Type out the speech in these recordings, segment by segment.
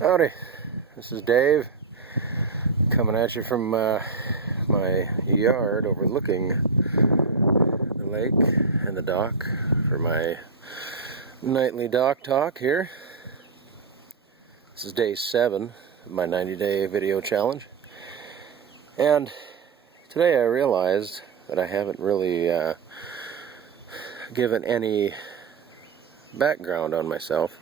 Howdy, this is Dave coming at you from my yard overlooking the lake and the dock for my nightly dock talk here. This is day 7 of my 90-day video challenge, and today I realized that I haven't really given any background on myself.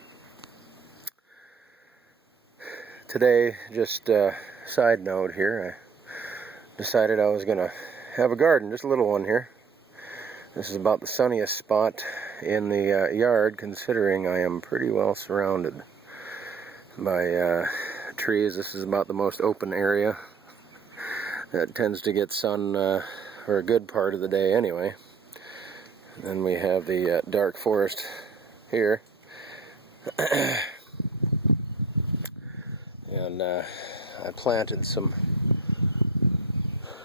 Today, just a side note here, I decided I was going to have a garden, just a little one here. This is about the sunniest spot in the yard, considering I am pretty well surrounded by trees. This is about the most open area that tends to get sun for a good part of the day anyway. And then we have the dark forest here. And I planted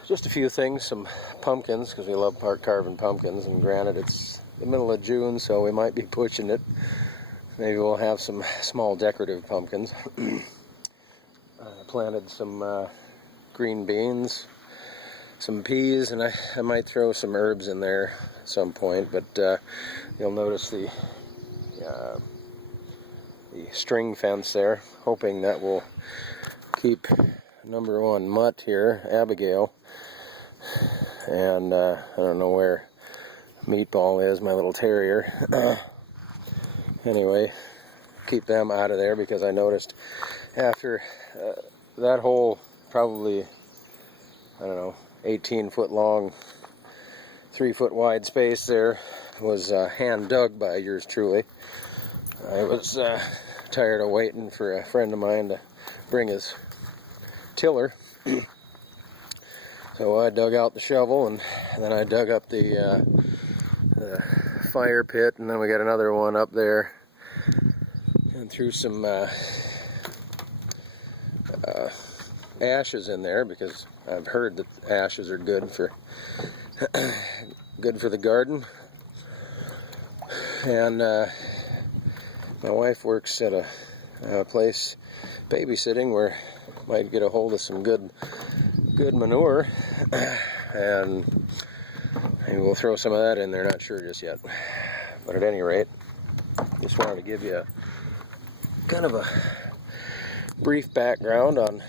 just a few things, some pumpkins, because we love carving pumpkins, and granted it's the middle of June, so we might be pushing it. Maybe we'll have some small decorative pumpkins. I planted some green beans, some peas, and I might throw some herbs in there at some point, but you'll notice the string fence there, hoping that will keep number 1 mutt here, Abigail, and I don't know where Meatball is, my little terrier. Anyway, keep them out of there, because I noticed after that whole probably, I don't know, 18-foot long, 3-foot wide space there was hand dug by yours truly. I was tired of waiting for a friend of mine to bring his tiller. So I dug out the shovel, and then I dug up the fire pit, and then we got another one up there, and threw some ashes in there, because I've heard that ashes are good for the garden. And my wife works at a place babysitting where I might get a hold of some good manure, and maybe we'll throw some of that in there, not sure just yet. But at any rate, just wanted to give you kind of a brief background on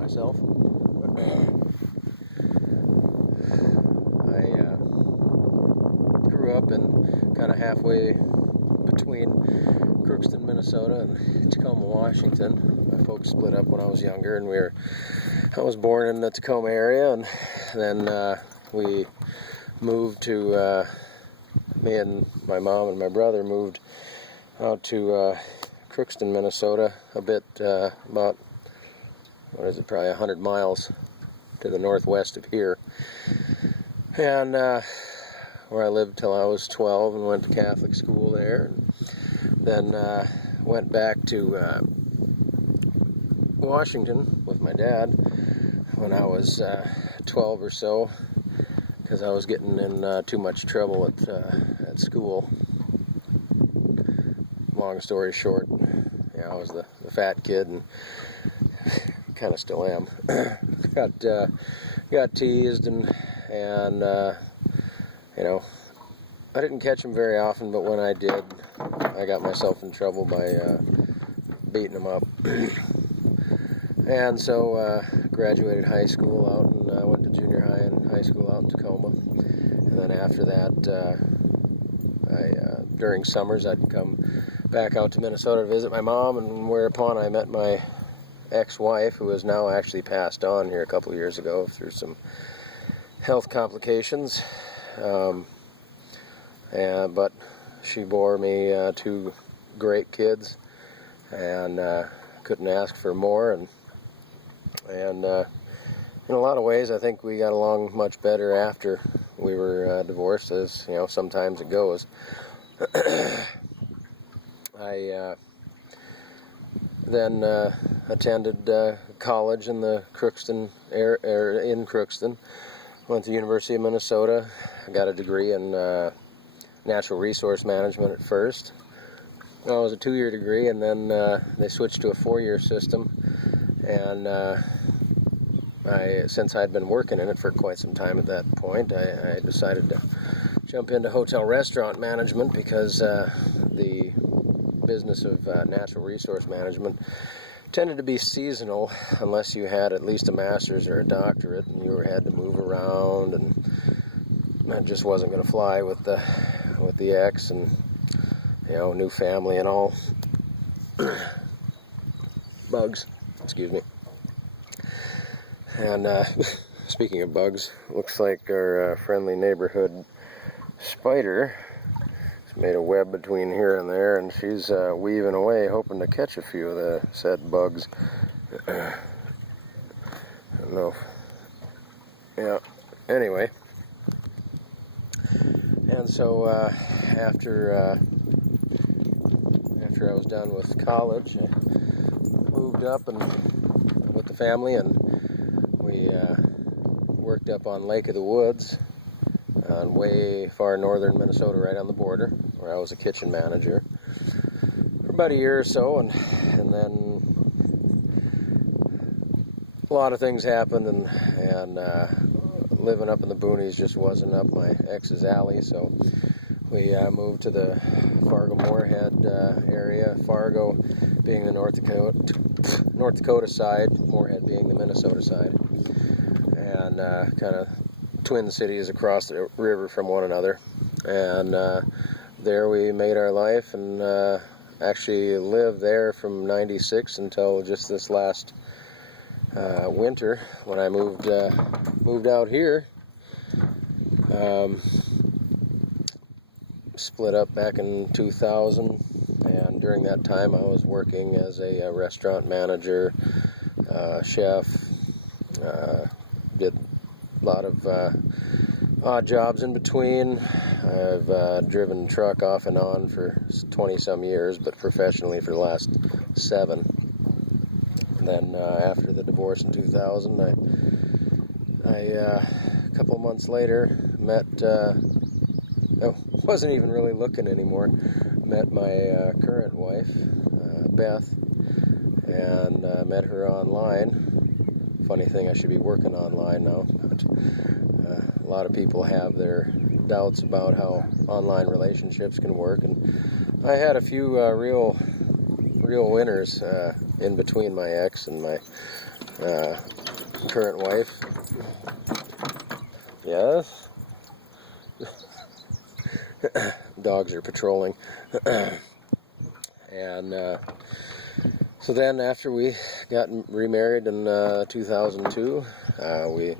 myself. I grew up in kind of halfway between Crookston, Minnesota and Tacoma, Washington. My folks split up when I was younger, and I was born in the Tacoma area, and then we moved to, me and my mom and my brother moved out to Crookston, Minnesota, a bit, about, probably 100 miles to the northwest of here. And where I lived till I was 12 and went to Catholic school there. And then went back to Washington with my dad when I was 12 or so, because I was getting in too much trouble at school. Long story short, I was the fat kid, and kind of still am. got teased, and I didn't catch them very often, but when I did, I got myself in trouble by beating them up. And so graduated high school out, and went to junior high and high school out in Tacoma. And then after that, during summers, I'd come back out to Minnesota to visit my mom, and whereupon I met my ex-wife, who has now actually passed on here a couple years ago through some health complications. But she bore me 2 great kids, and couldn't ask for more. And in a lot of ways, I think we got along much better after we were divorced, as sometimes it goes. I then attended college in the Crookston in Crookston. Went to the University of Minnesota. I got a degree in natural resource management at first, Well, it was a 2-year degree, and then they switched to a 4-year system. And since I'd been working in it for quite some time at that point, I decided to jump into hotel restaurant management because the business of natural resource management tended to be seasonal unless you had at least a master's or a doctorate, and you had to move around, and that just wasn't going to fly with the ex and new family and all. Bugs, excuse me. And speaking of bugs, looks like our friendly neighborhood spider has made a web between here and there, and she's weaving away, hoping to catch a few of the said bugs. I don't know. Yeah. Anyway, and so after I was done with college, I moved up and with the family, and we worked up on Lake of the Woods, on way far northern Minnesota, right on the border, where I was a kitchen manager for about a year or so, and then a lot of things happened, and living up in the boonies just wasn't up my ex's alley, so we moved to the Fargo-Moorhead area, Fargo being the North Dakota side, Moorhead being the Minnesota side, and kind of twin cities across the river from one another. And there we made our life, and actually lived there from '96 until just this last winter when I moved out here. Split up back in 2000, and during that time I was working as a restaurant manager, chef, did a lot of odd jobs in between. I've driven truck off and on for 20 some years, but professionally for the last 7. And then after the divorce in 2000, I a couple months later met I wasn't even really looking anymore. Met my current wife, Beth, and met her online. Funny thing, I should be working online now. But, a lot of people have their doubts about how online relationships can work, and I had a few real winners in between my ex and my current wife. Yes. Dogs are patrolling. And so then after we got remarried in 2002, we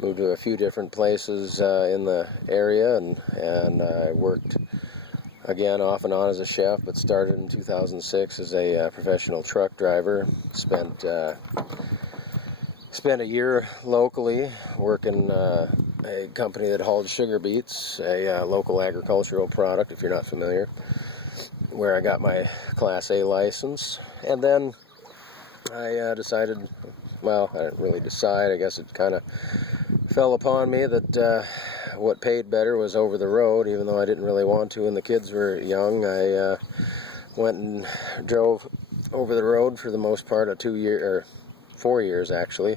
moved to a few different places in the area, and I worked again off and on as a chef, but started in 2006 as a professional truck driver. Spent a year locally working a company that hauled sugar beets, a local agricultural product, if you're not familiar, where I got my Class A license. And then I decided, well, I didn't really decide, I guess it kind of fell upon me that what paid better was over the road, even though I didn't really want to and the kids were young. I went and drove over the road for the most part, 4 years actually,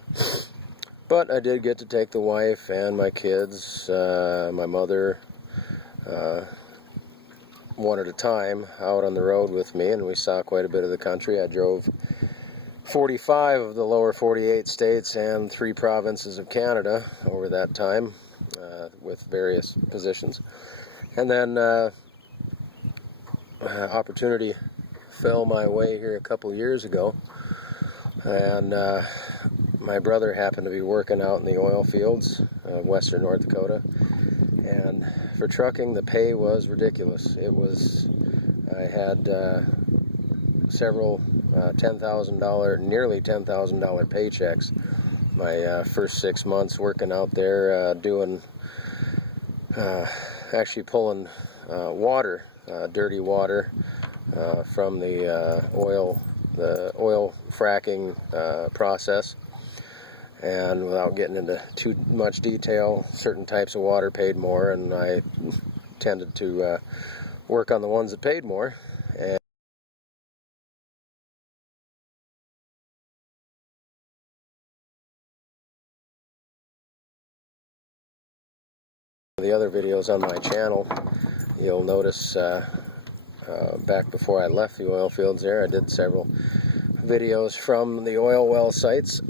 but I did get to take the wife and my kids, my mother, one at a time out on the road with me, and we saw quite a bit of the country. I drove 45 of the lower 48 states and 3 provinces of Canada over that time, with various positions. And then opportunity fell my way here a couple years ago, and my brother happened to be working out in the oil fields of western North Dakota, and for trucking the pay was ridiculous. I had several nearly $10,000 paychecks my first 6 months working out there, actually pulling water, dirty water from the oil fracking process. And without getting into too much detail, certain types of water paid more, and I tended to work on the ones that paid more. the other videos on my channel, you'll notice back before I left the oil fields there, I did several videos from the oil well sites,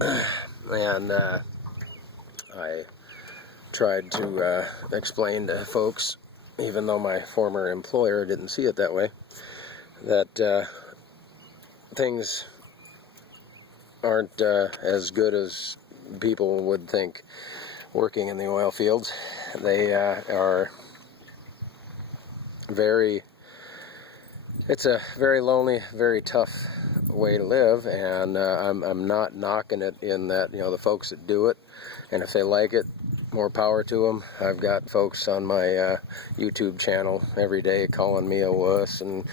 and I tried to explain to folks, even though my former employer didn't see it that way, that things aren't as good as people would think working in the oil fields. They are it's a very lonely, very tough way to live, and I'm not knocking it in that, the folks that do it, and if they like it, more power to them. I've got folks on my YouTube channel every day calling me a wuss and,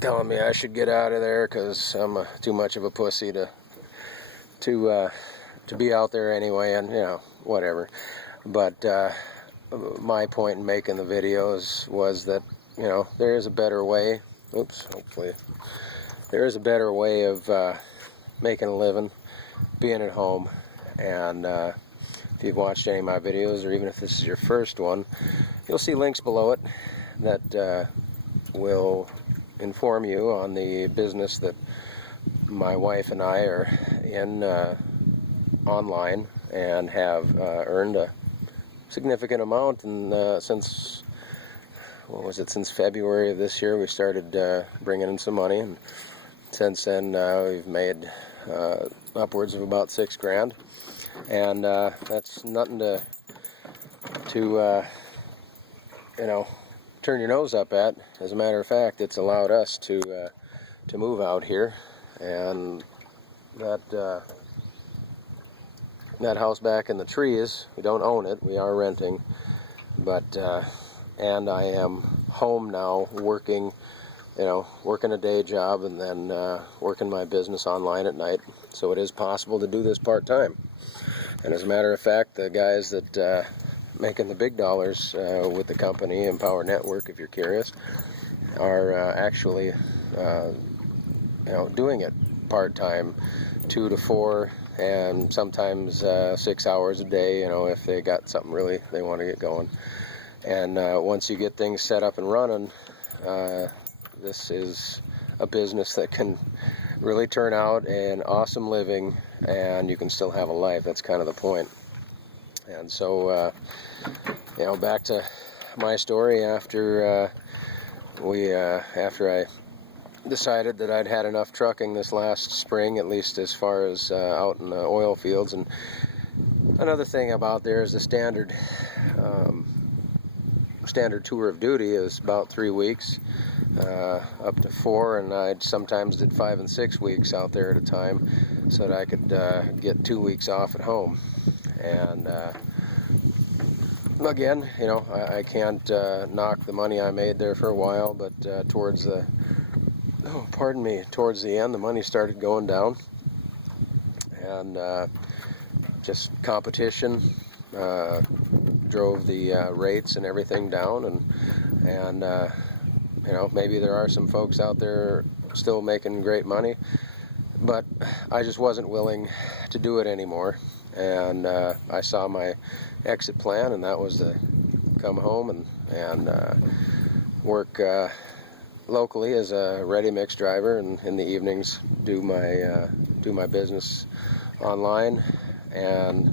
telling me I should get out of there because I'm too much of a pussy to be out there anyway, and whatever. But my point in making the videos was that there is a better way. Hopefully there is a better way of making a living, being at home. And if you've watched any of my videos, or even if this is your first one, you'll see links below it that will inform you on the business that my wife and I are in online, and have earned a significant amount. And since February of this year, we started bringing in some money, and since then we've made upwards of about $6,000, and that's nothing to turn your nose up at. As a matter of fact, it's allowed us to move out here, and that house back in the trees, we don't own it, we are renting, but and I am home now, working a day job, and then working my business online at night. So it is possible to do this part-time. And as a matter of fact, the guys that making the big dollars with the company, Empower Network, if you're curious, are actually doing it part-time, 2 to 4, and sometimes 6 hours a day, if they got something really they want to get going. And once you get things set up and running, this is a business that can really turn out an awesome living, and you can still have a life. That's kind of the point. And so, back to my story. After I decided that I'd had enough trucking this last spring, at least as far as out in the oil fields. And another thing about there is the standard tour of duty is about 3 weeks, up to 4, and I sometimes did 5 and 6 weeks out there at a time, so that I could get 2 weeks off at home. And again, I can't knock the money I made there for a while, but towards the end, the money started going down, and just competition drove the rates and everything down, and maybe there are some folks out there still making great money, but I just wasn't willing to do it anymore. And I saw my exit plan, and that was to come home and work locally as a ready-mix driver, and in the evenings do my business online. And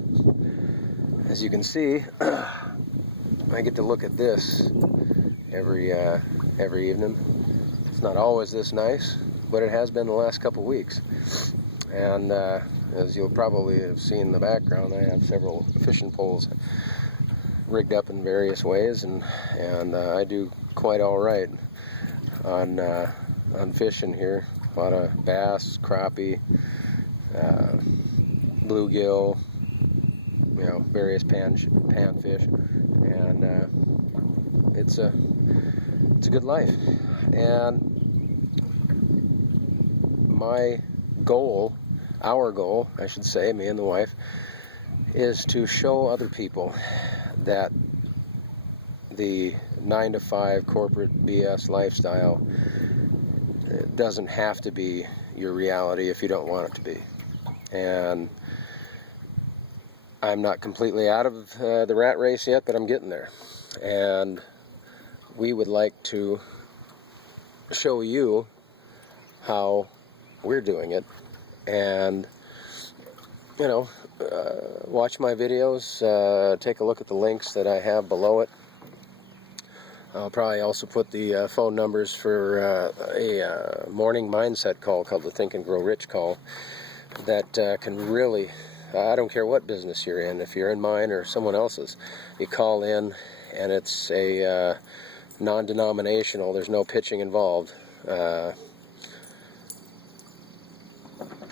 as you can see, I get to look at this every evening. It's not always this nice, but it has been the last couple weeks. And as you'll probably have seen in the background, I have several fishing poles rigged up in various ways, and I do quite all right on fishing here. A lot of bass, crappie, bluegill, various panfish, and it's a good life. And our goal, I should say, me and the wife, is to show other people that the 9-to-5 corporate BS lifestyle doesn't have to be your reality if you don't want it to be. And I'm not completely out of the rat race yet, but I'm getting there. And we would like to show you how we're doing it. And, you know, watch my videos, take a look at the links that I have below it. I'll probably also put the phone numbers for a morning mindset call called the Think and Grow Rich call that can really, I don't care what business you're in, if you're in mine or someone else's, you call in and it's a non-denominational, there's no pitching involved,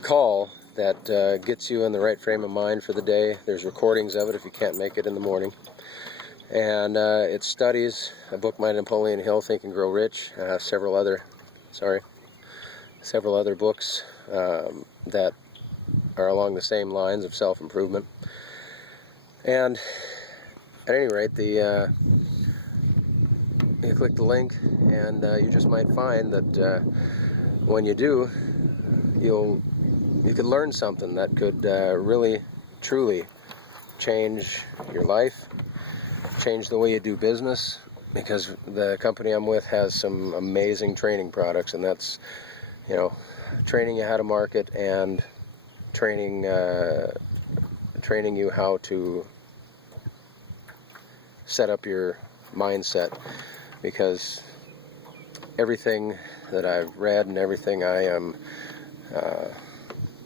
call that gets you in the right frame of mind for the day. There's recordings of it if you can't make it in the morning. And it studies a book by Napoleon Hill, Think and Grow Rich, several other books that are along the same lines of self-improvement. And at any rate, you click the link, and you just might find that when you do, you could learn something that could really, truly change your life, change the way you do business, because the company I'm with has some amazing training products, and that's, you know, training you how to market and training you how to set up your mindset, because everything that I've read and everything I am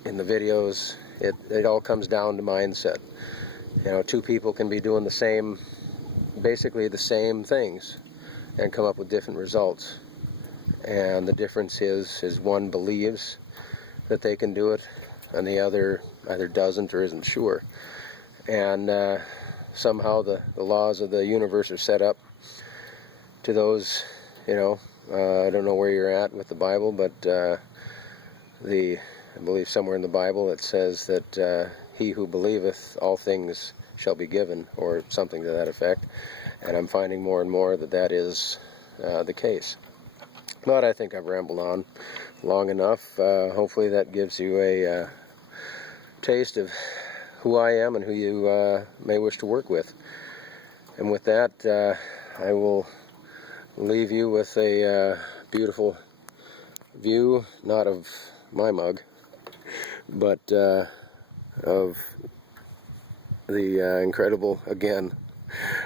in the videos, it all comes down to mindset. You know, two people can be doing basically the same things and come up with different results, and the difference is one believes that they can do it and the other either doesn't or isn't sure. And somehow the laws of the universe are set up to those, you know, I don't know where you're at with the Bible, but I believe somewhere in the Bible it says that he who believeth, all things shall be given, or something to that effect. And I'm finding more and more that is the case. But I think I've rambled on long enough. Hopefully that gives you a taste of who I am and who you may wish to work with. And with that, I will leave you with a beautiful view, not of my mug, but of the incredible, again,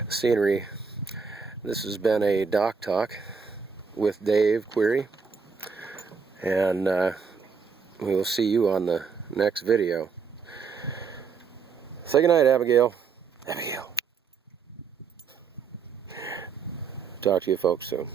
scenery. This has been a Doc Talk with Dave Query, and we will see you on the next video. Say goodnight, Abigail. Abigail. Talk to you folks soon.